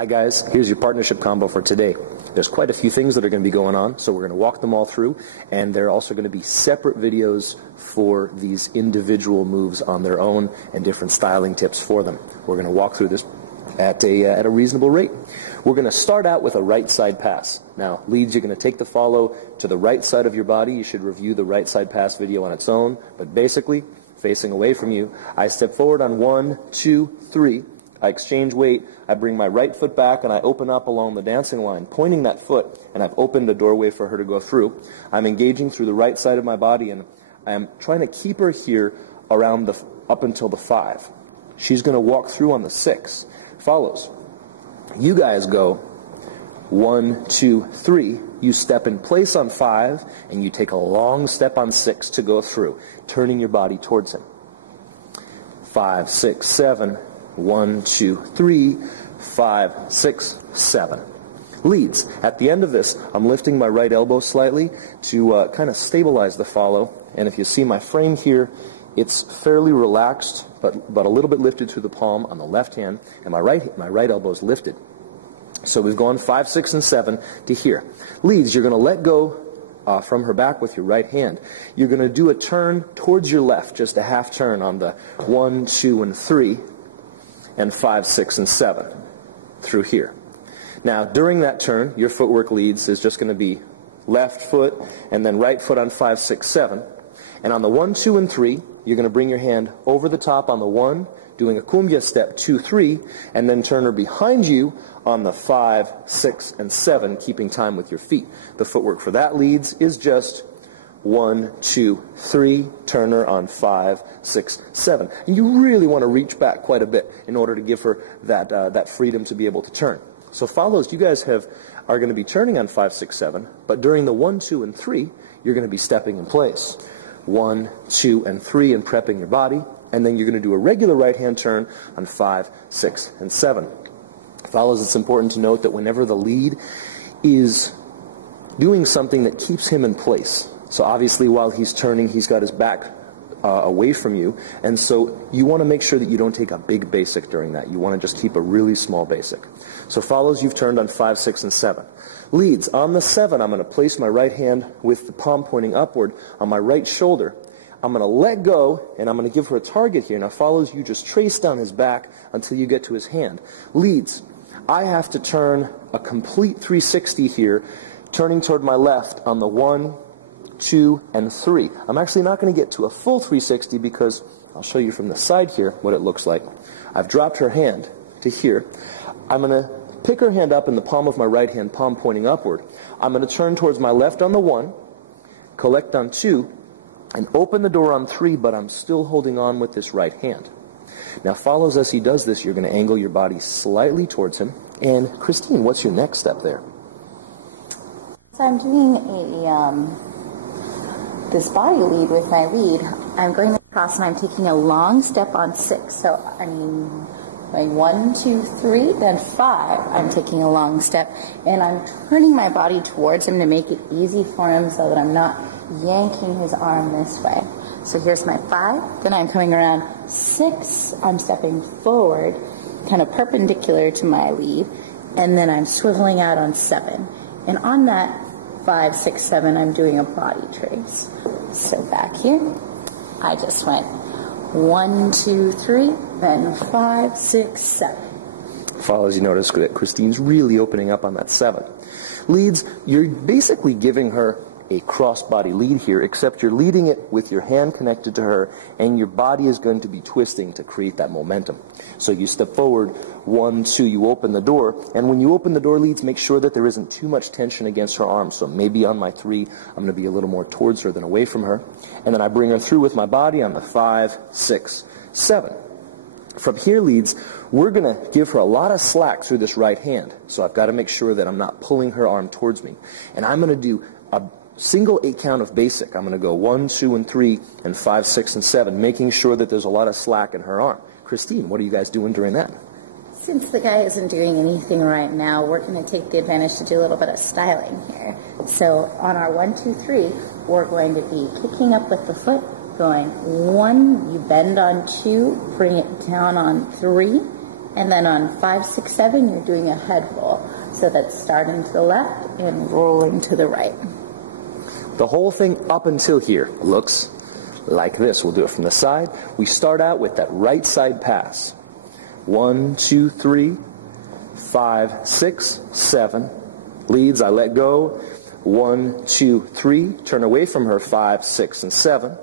Hi guys, here's your partnership combo for today. There's quite a few things that are going to be going on, so we're going to walk them all through, and there are also going to be separate videos for these individual moves on their own and different styling tips for them. We're going to walk through this at a reasonable rate. We're going to start out with a right side pass. Now, leads, you're going to take the follow to the right side of your body. You should review the right side pass video on its own, but basically, facing away from you, I step forward on 1, 2, 3. I exchange weight, I bring my right foot back, and I open up along the dancing line, pointing that foot, and I've opened a doorway for her to go through. I'm engaging through the right side of my body, and I'm trying to keep her here around up until the 5. She's going to walk through on the 6. Follows. You guys go 1, 2, 3. You step in place on 5, and you take a long step on 6 to go through, turning your body towards him. 5, 6, 7. 1, 2, 3, 5, 6, 7. Leads. At the end of this, I'm lifting my right elbow slightly to kind of stabilize the follow. And if you see my frame here, it's fairly relaxed, but a little bit lifted through the palm on the left hand, and my right elbow is lifted. So we've gone 5, 6, and 7 to here. Leads. You're going to let go from her back with your right hand. You're going to do a turn towards your left, just a half turn on the 1, 2, and 3. And 5, 6, and 7 through here. Now, during that turn, your footwork, leads, is just going to be left foot and then right foot on 5, 6, 7. And on the 1, 2, and 3, you're going to bring your hand over the top on the 1, doing a cumbia step, 2, 3, and then turn her behind you on the 5, 6, and 7, keeping time with your feet. The footwork for that, leads, is just 1, 2, 3, turner on 5, 6, 7. And you really want to reach back quite a bit in order to give her that freedom to be able to turn. So follows, you guys are going to be turning on 5, 6, 7, but during the 1, 2, and 3, you're going to be stepping in place. 1, 2, and 3, and prepping your body, and then you're going to do a regular right hand turn on 5, 6, and 7. Follows, it's important to note that whenever the lead is doing something that keeps him in place, so obviously while he's turning, he's got his back away from you, and so you want to make sure that you don't take a big basic during that. You want to just keep a really small basic. So follows, you've turned on 5, 6, and 7. Leads, on the 7, I'm going to place my right hand with the palm pointing upward on my right shoulder. I'm going to let go, and I'm going to give her a target here. Now follows, you just trace down his back until you get to his hand. Leads, I have to turn a complete 360 here, turning toward my left on the 1, 2, and 3. I'm actually not going to get to a full 360 because I'll show you from the side here what it looks like. I've dropped her hand to here. I'm going to pick her hand up in the palm of my right hand, palm pointing upward. I'm going to turn towards my left on the 1, collect on 2, and open the door on 3, but I'm still holding on with this right hand. Now follows, as he does this, you're going to angle your body slightly towards him. And Christine, what's your next step there? So I'm doing this body lead with my lead. I'm going across and I'm taking a long step on 6. So, I mean, going 1, 2, 3, then 5. I'm taking a long step. And I'm turning my body towards him to make it easy for him so that I'm not yanking his arm this way. So here's my 5. Then I'm coming around 6. I'm stepping forward, kind of perpendicular to my lead. And then I'm swiveling out on 7. And on that 5, 6, 7, I'm doing a body trace. So back here, I just went 1, 2, 3, then 5, 6, 7. Follows, you notice that Christine's really opening up on that 7. Leads, you're basically giving her a cross-body lead here, except you're leading it with your hand connected to her, and your body is going to be twisting to create that momentum. So you step forward, 1, 2, you open the door, and when you open the door, leads, make sure that there isn't too much tension against her arms. So maybe on my 3, I'm going to be a little more towards her than away from her. And then I bring her through with my body on the 5, 6, 7. From here, leads, we're going to give her a lot of slack through this right hand. So I've got to make sure that I'm not pulling her arm towards me. And I'm going to do a single 8 count of basic. I'm going to go 1, 2, and 3, and 5, 6, and 7, making sure that there's a lot of slack in her arm. Christine, what are you guys doing during that? Since the guy isn't doing anything right now, we're going to take the advantage to do a little bit of styling here. So on our 1, 2, 3, we're going to be kicking up with the foot, going 1, you bend on 2, bring it down on 3, And then on 5, 6, 7, you're doing a head roll. So that's starting to the left and rolling to the right. The whole thing up until here looks like this. We'll do it from the side. We start out with that right side pass. 1, 2, 3, 5, 6, 7. Leads, I let go. 1, 2, 3. Turn away from her, 5, 6, and 7.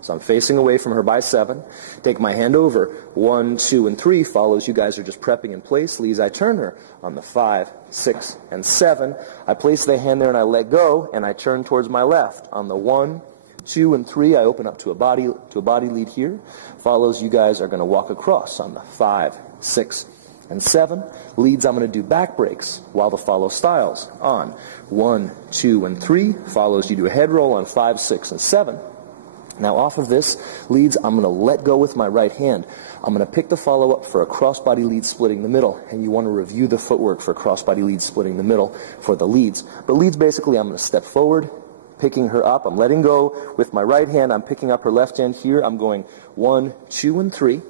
So I'm facing away from her by 7. Take my hand over. 1, 2, and 3 follows. You guys are just prepping in place. Leads, I turn her on the 5, 6, and 7. I place the hand there and I let go, and I turn towards my left. On the 1, 2, and 3, I open up to a body lead here. Follows, you guys are going to walk across on the 5, 6, and 7. Leads, I'm going to do back breaks while the follow styles. On 1, 2, and 3. Follows, you do a head roll on 5, 6, and 7. Now off of this, leads, I'm going to let go with my right hand. I'm going to pick the follow-up for a crossbody lead splitting the middle, and you want to review the footwork for crossbody lead splitting the middle for the leads. But leads, basically, I'm going to step forward, picking her up. I'm letting go with my right hand. I'm picking up her left hand here. I'm going 1, 2, and 3.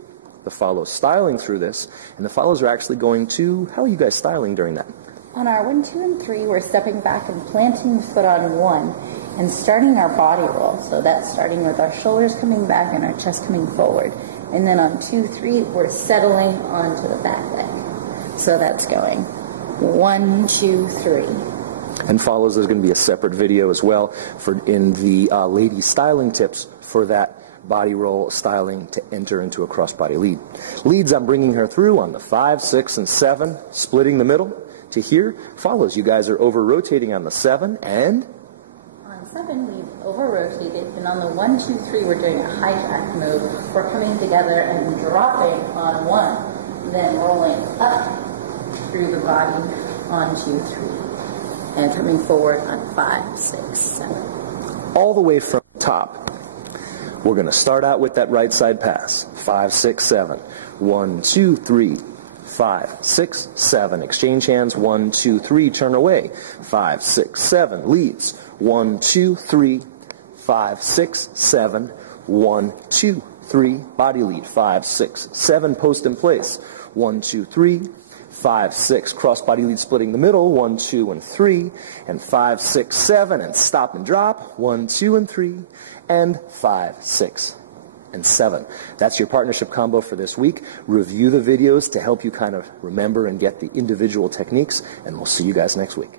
The follow styling through this, and the follows are actually going to, how are you guys styling during that? On our 1, 2, and 3, we're stepping back and planting the foot on 1 and starting our body roll. So that's starting with our shoulders coming back and our chest coming forward. And then on 2, 3, we're settling onto the back leg. So that's going 1, 2, 3. And follows, there's going to be a separate video as well in the lady styling tips for that body roll styling to enter into a crossbody lead. Leads, I'm bringing her through on the 5, 6, and 7, splitting the middle to here. Follows, you guys are over-rotating on the 7, and on 7, we've over-rotated, and on the 1, 2, 3, we're doing a hijack move. We're coming together and dropping on 1, then rolling up through the body on 2, 3, and coming forward on 5, 6, 7. All the way from the top. We're going to start out with that right side pass. 5, 6, 7. 1, 2, 3. 5, 6, 7. Exchange hands. 1, 2, 3. Turn away. 5, 6, 7. Leads. 1, 2, 3. 5, 6, 7. 1, 2, 3. Body lead. 5, 6, 7. Post in place. 1, 2, 3. 5, 6. Cross body lead splitting the middle. 1, 2, and 3. And 5, 6, 7. And stop and drop. 1, 2, and 3. And 5, 6, and 7. That's your partnership combo for this week. Review the videos to help you kind of remember and get the individual techniques, and we'll see you guys next week.